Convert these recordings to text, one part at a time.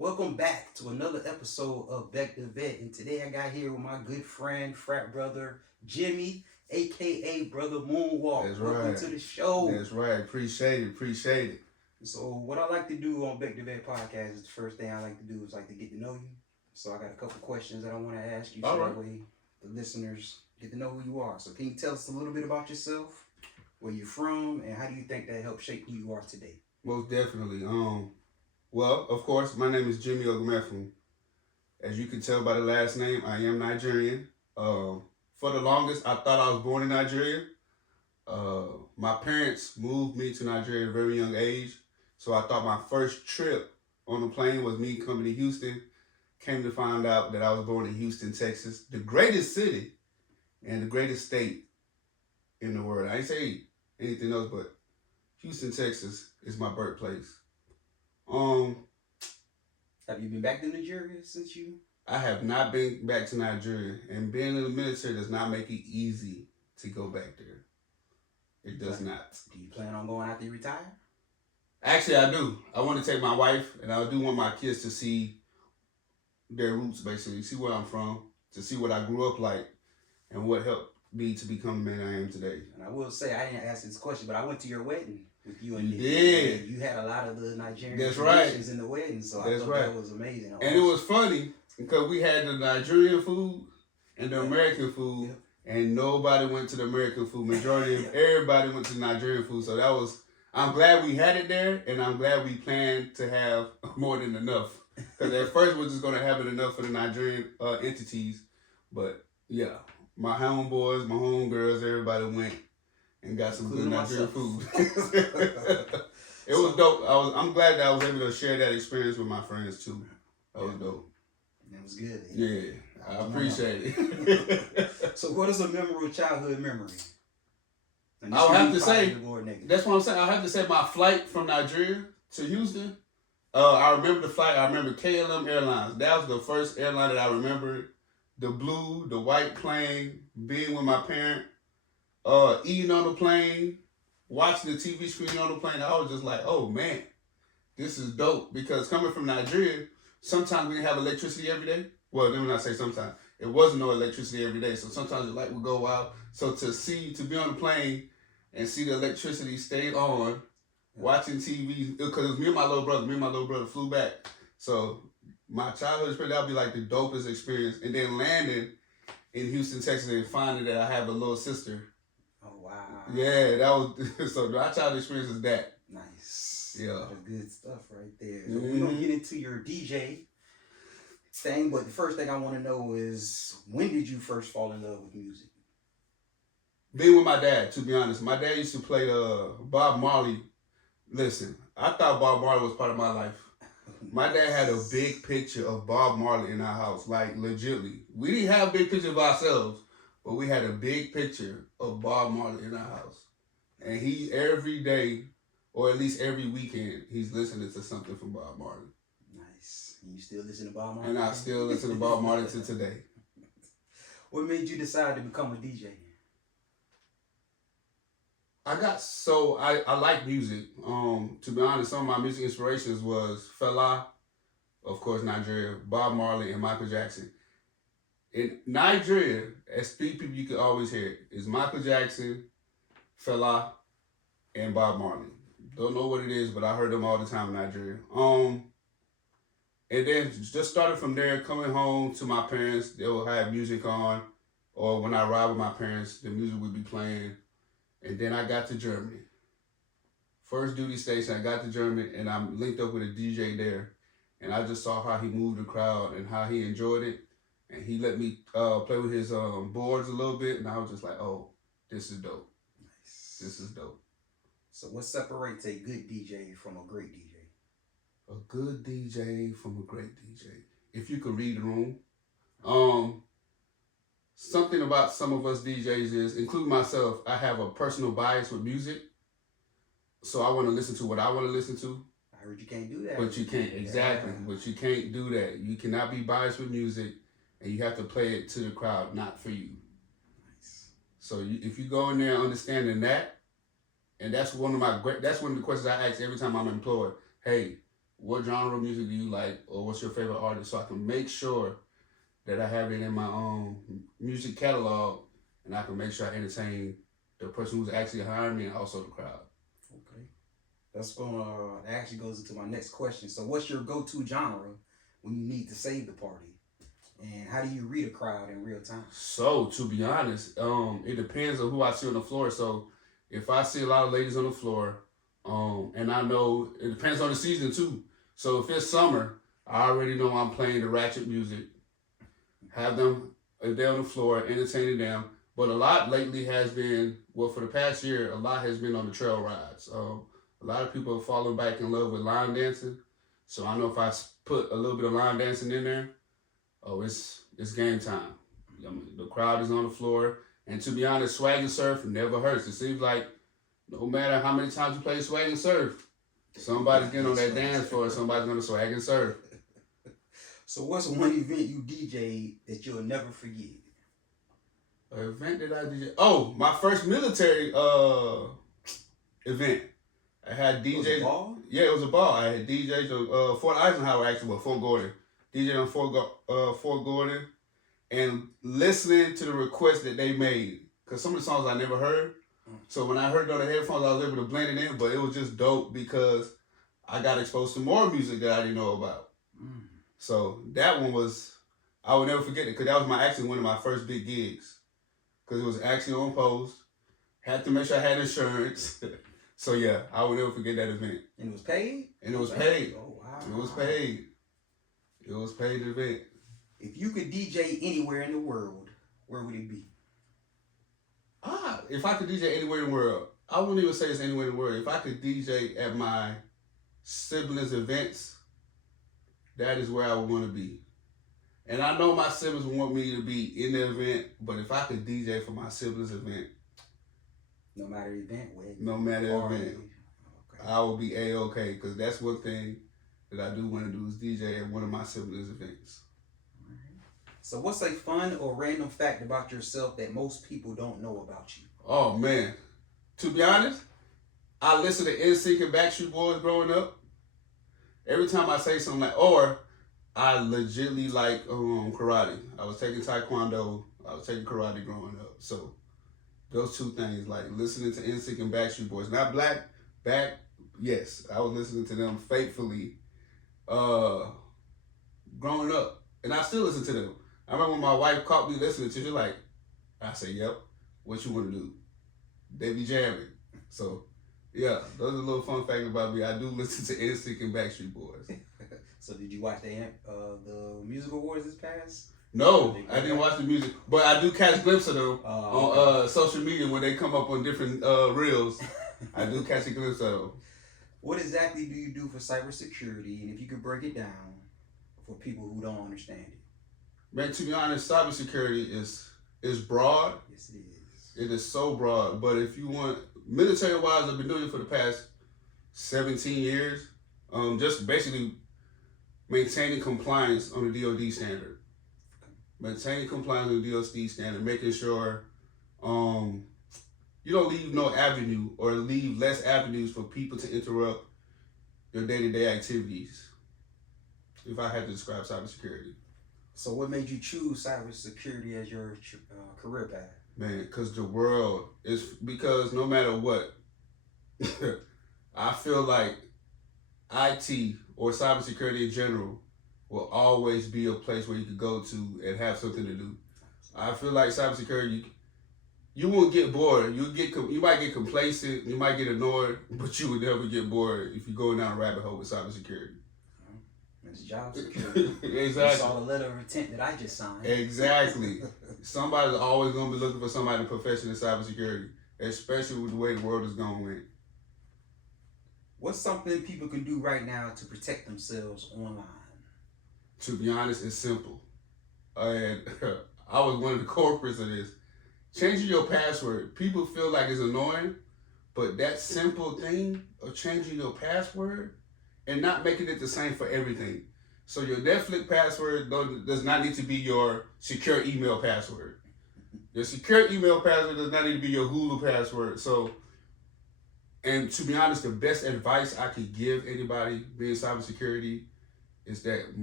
Welcome back to another episode of Back to Vet. And today I got here with my good friend, frat brother, Jimmy, aka Brother Moonwalk. That's Welcome right. to the show. That's right. Appreciate it. Appreciate it. So, what I like to do on Back to Vet podcast is the first thing I like to do is like to get to know you. So, I got a couple questions that I want to ask you so that way the listeners get to know who you are. So, can you tell us a little bit about yourself, where you're from, and how do you think that helped shape who you are today? Most definitely. Well, of course, my name is Jimi Ogunmefun. As you can tell by the last name, I am Nigerian. For the longest, I thought I was born in Nigeria. My parents moved me to Nigeria at a very young age, so I thought my first trip on the plane was me coming to Houston. Came to find out that I was born in Houston, Texas, the greatest city and the greatest state in the world. I ain't say anything else, but Houston, Texas is my birthplace. Have you been back to Nigeria since you? I have not been back to Nigeria, and being in the military does not make it easy to go back there. It does not. Do you plan on going after you retire? Actually, I do. I want to take my wife, and I do want my kids to see their roots, basically, see where I'm from, to see what I grew up like, and what helped me to become the man I am today. And I will say, I didn't ask this question, but I went to your wedding with you and You did. You had a lot of the Nigerian That's traditions right. in the wedding, so That's I thought right. that was amazing. And it was funny because we had the Nigerian food and the American food, and nobody went to the American food. Majority of everybody went to the Nigerian food. So that was, I'm glad we had it there, and I'm glad we planned to have more than enough. Because at first we're just going to have it enough for the Nigerian entities. But yeah, my homeboys, my homegirls, everybody went and got some good Nigerian food. It was dope. I'm glad that I was able to share that experience with my friends too. That was dope. It was good. Yeah, I appreciate it. So what is a memorable childhood memory? I'll have to say, that's what I'm saying. I'll have to say my flight from Nigeria to Houston. I remember the flight. I remember KLM Airlines. That was the first airline that I remembered. The blue, the white plane, being with my parent, eating on the plane, watching the TV screen on the plane. I was just like, oh man, this is dope. Because coming from Nigeria, sometimes we didn't have electricity every day. Well, then when I say sometimes, it wasn't no electricity every day. So sometimes the light would go out. So to be on the plane and see the electricity stay on, watching TV, because it was me and my little brother. Me and my little brother flew back. So my childhood experience, that would be like the dopest experience. And then landing in Houston, Texas, and finding that I have a little sister. Oh, wow. Yeah, that was, so my childhood experience is that. Nice. Yeah. That's good stuff right there. So we're going to get into your DJ thing, but the first thing I want to know is, when did you first fall in love with music? Being with my dad, to be honest. My dad used to play Bob Marley. Listen, I thought Bob Marley was part of my life. My dad had a big picture of Bob Marley in our house, like legitly. We didn't have a big picture of ourselves, but we had a big picture of Bob Marley in our house. And he, every day, or at least every weekend, he's listening to something from Bob Marley. Nice. And you still listen to Bob Marley? And I still listen to Bob Marley to today. What made you decide to become a DJ? I like music. To be honest, some of my music inspirations was Fela, of course, Nigeria, Bob Marley, and Michael Jackson. In Nigeria, as three people you can always hear is Michael Jackson, Fela, and Bob Marley. Don't know what it is, but I heard them all the time in Nigeria. And then just started from there, coming home to my parents, they will have music on, or when I ride with my parents, the music would be playing. And then I got to Germany. First duty station, I got to Germany, and I'm linked up with a DJ there. And I just saw how he moved the crowd and how he enjoyed it. And he let me play with his boards a little bit, and I was just like, oh, this is dope. Nice. This is dope. So what separates a good DJ from a great DJ? A good DJ from a great DJ. If you could read the room. Something about some of us DJs is, including myself, I have a personal bias with music. So I want to listen to what I want to listen to. I heard you can't do that. But you can't, exactly. Yeah. But you can't do that. You cannot be biased with music, and you have to play it to the crowd, not for you. Nice. So if you go in there understanding that, and that's one of the questions I ask every time I'm employed. Hey, what genre of music do you like, or what's your favorite artist, so I can make sure that I have it in my music catalog, and I can make sure I entertain the person who's actually hiring me and also the crowd. Okay. That actually goes into my next question. So what's your go-to genre when you need to save the party? And how do you read a crowd in real time? So, to be honest, it depends on who I see on the floor. So, if I see a lot of ladies on the floor, and I know it depends on the season too. So, if it's summer, I already know I'm playing the ratchet music. Have them, if they're on the floor, entertaining them. But a lot lately has been, well, for the past year, a lot has been on the trail rides. A lot of people have fallen back in love with line dancing. So, I know if I put a little bit of line dancing in there, oh, it's game time. I mean, the crowd is on the floor. And to be honest, swag and surf never hurts. It seems like no matter how many times you play swag and surf, somebody's getting on that dance floor and somebody's going to swag and surf. So what's one event you DJ'd that you'll never forget? An event that I DJ? Oh, my first military event. I had DJs. Was it a ball? Yeah, it was a ball. I had DJs of Fort Eisenhower, actually, but Fort Gordon. DJ on Fort Gordon, and listening to the requests that they made. Because some of the songs I never heard. So when I heard it on the headphones, I was able to blend it in, but it was just dope because I got exposed to more music that I didn't know about. So that one was, I would never forget it, because that was actually one of my first big gigs. Because it was actually on post. Had to make sure I had insurance. So yeah, I would never forget that event. And it was paid? And it was paid. Oh, wow. It was paid. It was paid event. If you could DJ anywhere in the world, where would it be? If I could DJ anywhere in the world, I wouldn't even say it's anywhere in the world. If I could DJ at my siblings' events, that is where I would want to be. And I know my siblings want me to be in the event, but if I could DJ for my siblings' event, no matter event, no matter event, okay, I will be A-okay, because that's one thing that I do want to do is DJ at one of my siblings' events. So what's a fun or random fact about yourself that most people don't know about you? Oh, man. To be honest, I listened to NSYNC and Backstreet Boys growing up. Every time I say something like, or I legitly like karate. I was taking taekwondo. I was taking karate growing up. So those two things, like listening to NSYNC and Backstreet Boys. Not back, yes. I was listening to them faithfully growing up. And I still listen to them. I remember when my wife caught me listening to it, like, I said, yep, what you want to do? They be jamming. So, yeah, those are a little fun fact about me. I do listen to NSYNC and Backstreet Boys. So did you watch the music awards this past? No, I didn't watch the music, but I do catch glimpses of them on social media when they come up on different reels. I do catch a glimpse of them. What exactly do you do for cybersecurity, and if you could break it down for people who don't understand it? Man, to be honest, cybersecurity is broad. Yes, it is. It is so broad. But if you want, military-wise, I've been doing it for the past 17 years. Just basically maintaining compliance on the DoD standard. Maintaining compliance with the DoD standard, making sure you don't leave no avenue or leave less avenues for people to interrupt your day-to-day activities. If I had to describe cybersecurity. So what made you choose cybersecurity as your career path? Man, because the world is, because no matter what, I feel like IT or cybersecurity in general will always be a place where you could go to and have something to do. I feel like cybersecurity, you won't get bored. You might get complacent, you might get annoyed, but you would never get bored if you go down a rabbit hole with cybersecurity. It's job security. Exactly. You saw the letter of intent that I just signed. Exactly. Somebody's always going to be looking for somebody in the profession in cybersecurity, especially with the way the world is going. What's something people can do right now to protect themselves online? To be honest, it's simple. And I was one of the corporates of this. Changing your password. People feel like it's annoying, but that simple thing of changing your password and not making it the same for everything. So your Netflix password does not need to be your secure email password. Your secure email password does not need to be your Hulu password. So And to be honest, the best advice I could give anybody being cybersecurity is that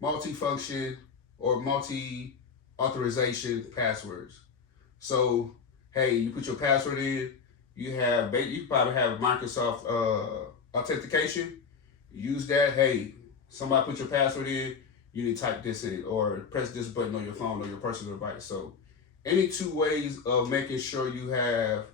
multi-function or multi-authorization passwords. So, hey, you put your password in, you probably have Microsoft authentication. Use that. Hey, somebody put your password in, you need to type this in or press this button on your phone or your personal device. So, any two ways of making sure you have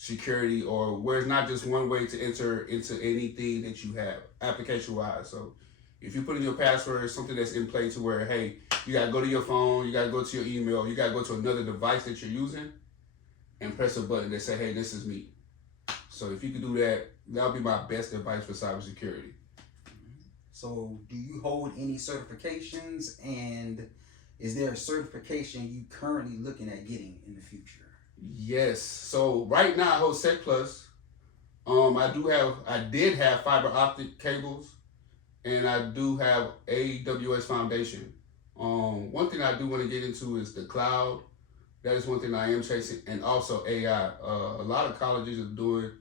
security, or where it's not just one way to enter into anything that you have application wise. So if you put in your password, something that's in place to where, hey, you gotta go to your phone, you gotta go to your email, you gotta go to another device that you're using and press a button that say, hey, this is me. So if you could do that, that'll be my best advice for cybersecurity. So do you hold any certifications, and is there a certification you currently looking at getting in the future? Yes. So right now I hold Sec Plus. I did have fiber optic cables, and I do have AWS Foundation. One thing I do want to get into is the cloud. That is one thing I am chasing, and also AI. A lot of colleges are doing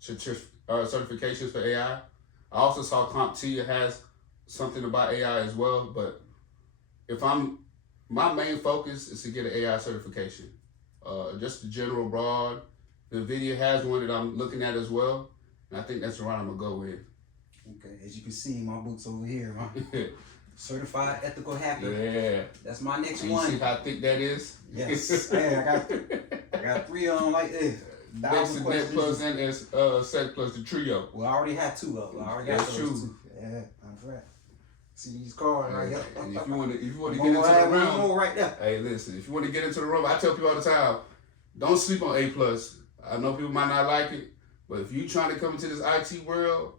certifications for AI. I also saw CompTIA has something about AI as well, but my main focus is to get an AI certification. Just the general broad. NVIDIA has one that I'm looking at as well, and I think that's the one I'm gonna go with. Okay, as you can see, my books over here, huh? Certified ethical hacker. Yeah, that's my next and one. You see how thick that is? Yes. Hey, I got 3 of them like this. Next to Net Plus and Sec Plus, the trio. Well, I already had 2 of them. I already got those 2. Yeah, that's right. See these cards right here. And if you want to get into the realm, right there. Hey, listen, if you want to get into the realm, I tell people all the time, don't sleep on A+. I know people might not like it, but if you trying to come into this IT world,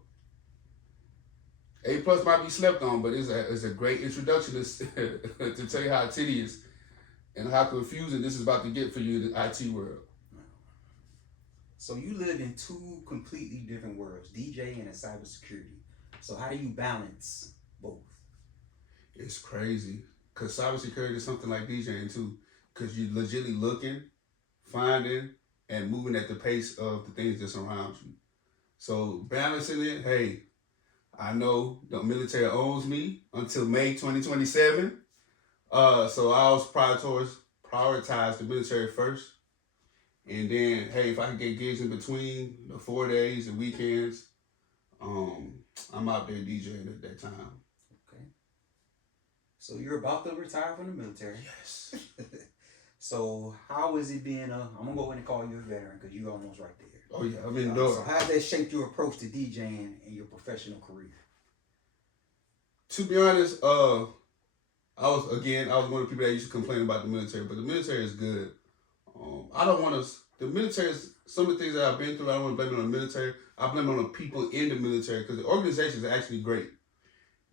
A+ might be slept on, but it's a great introduction to tell you how tedious and how confusing this is about to get for you in the IT world. So you live in 2 completely different worlds, DJing and cybersecurity. So how do you balance both? It's crazy, because cybersecurity is something like DJing too, because you're legitimately looking, finding, and moving at the pace of the things that's around you. So balancing it, hey, I know the military owns me until May 2027. So I always prioritize the military first. And then, hey, if I can get gigs in between the 4 days and weekends, I'm out there DJing at that time. Okay. So you're about to retire from the military. Yes. So how is it being I'm going to go ahead and call you a veteran, because you're almost right there. Oh, yeah, I've been doing. So how has that shaped your approach to DJing and your professional career? To be honest, I was one of the people that used to complain about the military, but the military is good. The military is, some of the things that I've been through, I don't want to blame it on the military. I blame it on the people in the military, because the organization is actually great.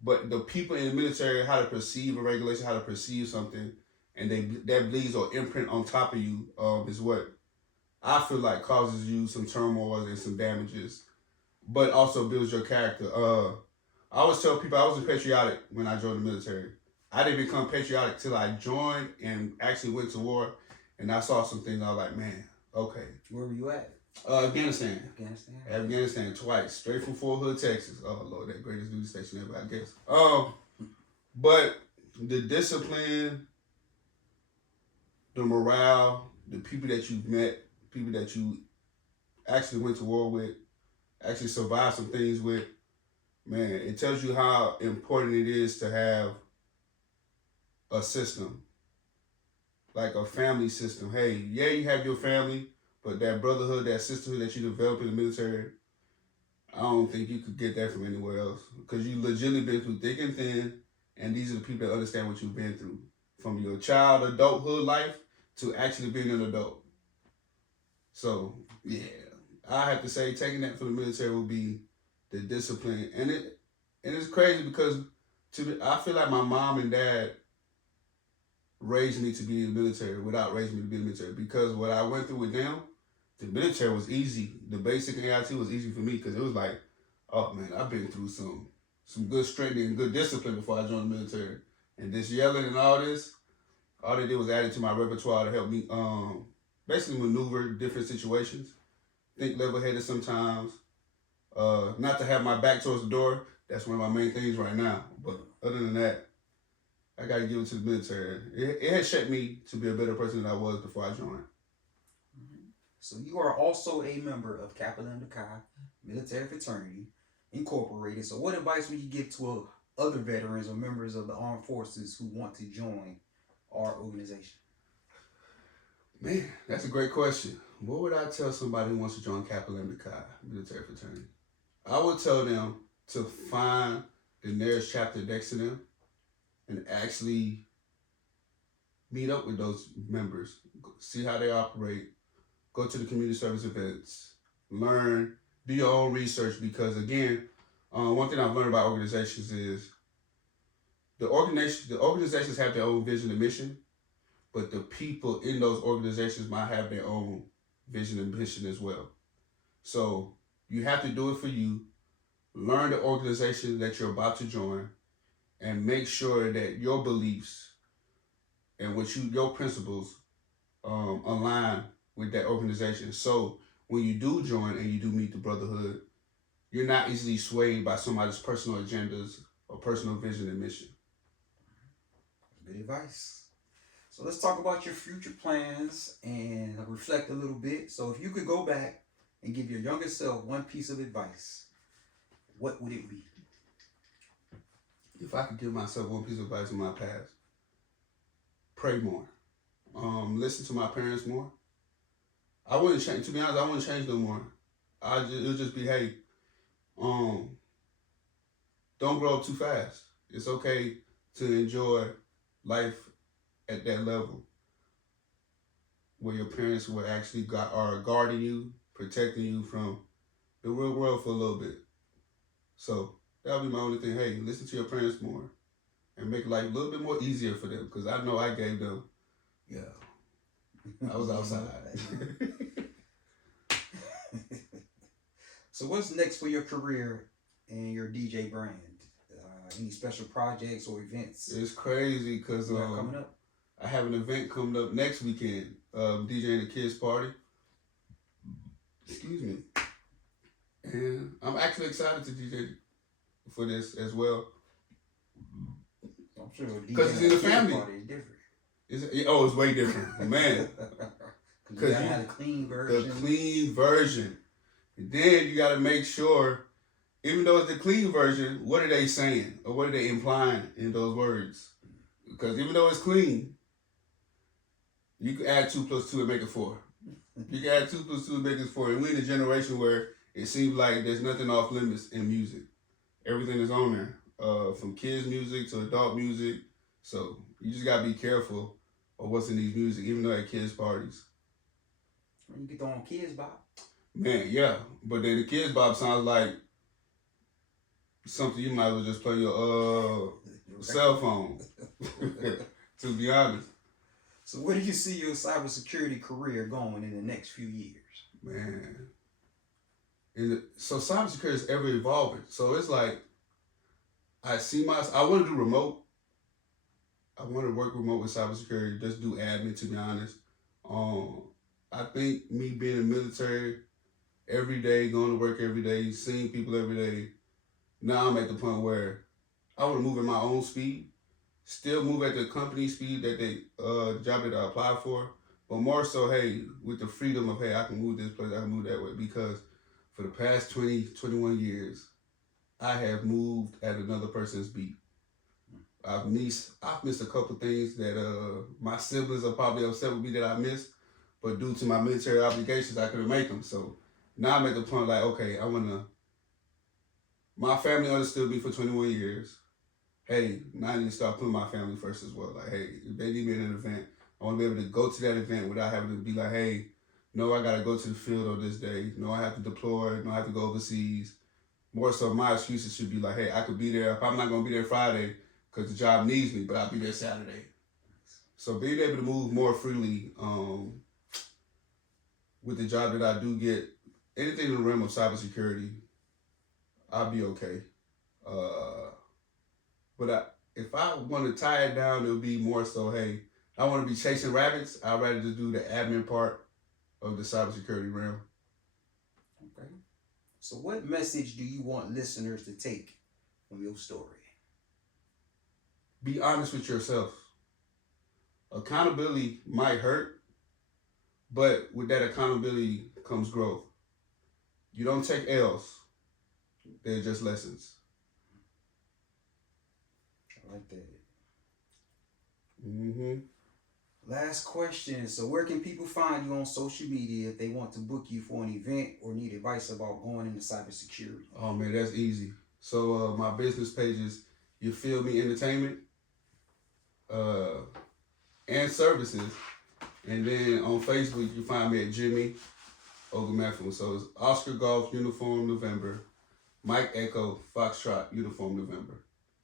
But the people in the military, how to perceive a regulation, how to perceive something, and that bleeds or imprint on top of you is what I feel like causes you some turmoil and some damages, but also builds your character. I always tell people I wasn't patriotic when I joined the military. I didn't become patriotic till I joined and actually went to war, and I saw some things. I was like, man, okay. Where were you at? Afghanistan. Afghanistan Twice, straight from Fort Hood, Texas. Oh Lord, that greatest duty station ever, I guess. But the discipline, the morale, the people that you've met, people that you actually went to war with, actually survived some things with, man, it tells you how important it is to have a system, like a family system. Hey, yeah, you have your family, but that brotherhood, that sisterhood that you develop in the military, I don't think you could get that from anywhere else, because you legitimately been through thick and thin, and these are the people that understand what you've been through, from your adulthood life to actually being an adult. So, yeah, I have to say taking that from the military will be the discipline. And it's crazy because I feel like my mom and dad raised me to be in the military without raising me to be in the military, because what I went through with them, the military was easy. The basic AIT was easy for me, because it was like, oh man, I've been through some good strength and good discipline before I joined the military. And this yelling and all this, all they did was add it to my repertoire to help me basically maneuver different situations. Think level-headed sometimes. Not to have my back towards the door. That's one of my main things right now. But other than that, I got to give it to the military. It has shaped me to be a better person than I was before I joined. So you are also a member of Kappa Lambda Chi Military Fraternity Incorporated. So what advice would you give to other veterans or members of the armed forces who want to join our organization? Man, that's a great question. What would I tell somebody who wants to join Kappa Lambda Chi Military Fraternity? I would tell them to find the nearest chapter next to them and actually meet up with those members, see how they operate, go to the community service events, learn, do your own research, because again, one thing I've learned about organizations is the organizations have their own vision and mission, but the people in those organizations might have their own vision and mission as well. So you have to do it for you, learn the organization that you're about to join, and make sure that your beliefs and your principles align with that organization. So when you do join and you do meet the brotherhood, you're not easily swayed by somebody's personal agendas or personal vision and mission. Good advice. So let's talk about your future plans and reflect a little bit. So if you could go back and give your younger self one piece of advice, what would it be? If I could give myself one piece of advice in my past, pray more. Listen to my parents more. I wouldn't change. To be honest, I wouldn't change no more. It'll just be, hey, don't grow up too fast. It's okay to enjoy life at that level where your parents were actually are guarding you, protecting you from the real world for a little bit. So that'll be my only thing. Hey, listen to your parents more and make life a little bit more easier for them, because I know I gave them, I was outside. So what's next for your career and your DJ brand? Any special projects or events? It's crazy because coming up? I have an event coming up next weekend, DJing the kids party. Excuse me. And I'm actually excited to DJ for this as well. I'm sure because it's in the family. Party is different. It's way different, man. Because you gotta have a clean version. The clean version. And then you gotta make sure, even though it's the clean version, what are they saying or what are they implying in those words? Because even though it's clean, you can add 2 + 2 and make it 4. You can add 2 + 2 and make it 4. And we're in a generation where it seems like there's nothing off limits in music. Everything is on there, from kids music to adult music. So you just gotta be careful of what's in these music, even though at kids parties. When you get on Kids Bop. Man, yeah. But then the Kids Bop sounds like something you might as well just play your cell phone, to be honest. So where do you see your cybersecurity career going in the next few years? Man. So cybersecurity is ever evolving. So it's like, I want to do remote. I want to work remote with cybersecurity, just do admin, to be honest. I think me being in the military every day, going to work every day, seeing people every day, now I'm at the point where I want to move at my own speed, still move at the company speed that the job that I applied for, but more so, hey, with the freedom of, hey, I can move this place, I can move that way, because for the past 20, 21 years, I have moved at another person's beat. I've missed a couple things that my siblings are probably upset with me that I missed, but due to my military obligations, I couldn't make them. So now I'm at the point like, okay, my family understood me for 21 years. Hey, now I need to start putting my family first as well. Like, hey, if they need me at an event, I want to be able to go to that event without having to be like, hey, no, I got to go to the field on this day. No, I have to deploy. No, I have to go overseas. More so, my excuses should be like, hey, I could be there. If I'm not going to be there Friday because the job needs me, but I'll be there Saturday. So being able to move more freely with the job that I do get, anything in the realm of cybersecurity, I'll be okay. But if I want to tie it down, it would be more so, hey, I want to be chasing rabbits. I'd rather just do the admin part of the cybersecurity realm. Okay. So what message do you want listeners to take from your story? Be honest with yourself. Accountability might hurt, but with that accountability comes growth. You don't take L's. They're just lessons. I like that. Mm-hmm. Last question. So where can people find you on social media if they want to book you for an event or need advice about going into cybersecurity? Oh man, that's easy. So my business page is You Feel Me Entertainment and Services. And then on Facebook you can find me at Jimi Ogunmefun. So it's Oscar Golf Uniform November, Mike Echo Foxtrot Uniform November.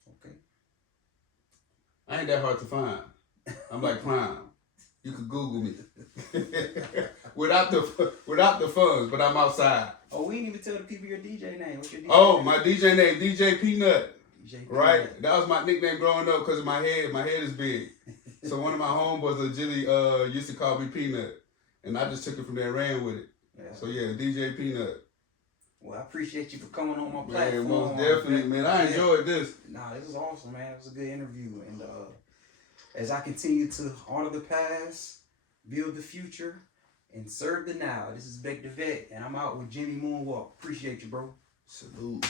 Okay. I ain't that hard to find. I'm like Prime. You could Google me without the funds, but I'm outside. Oh, we didn't even tell the people your DJ name. What's your DJ name? My DJ name, DJ Peanut. DJ Peanut. Right? That was my nickname growing up because of my head. My head is big. So one of my homeboys legitimately used to call me Peanut. And I just took it from there and ran with it. Yeah. So yeah, DJ Peanut. Well, I appreciate you for coming on my platform. Man, most definitely, man. I enjoyed this. Nah, this is awesome, man. It was a good interview. And as I continue to honor the past, build the future, and serve the now, this is Beck the Vet, and I'm out with Jimi Moonwalk. Appreciate you, bro. Salute.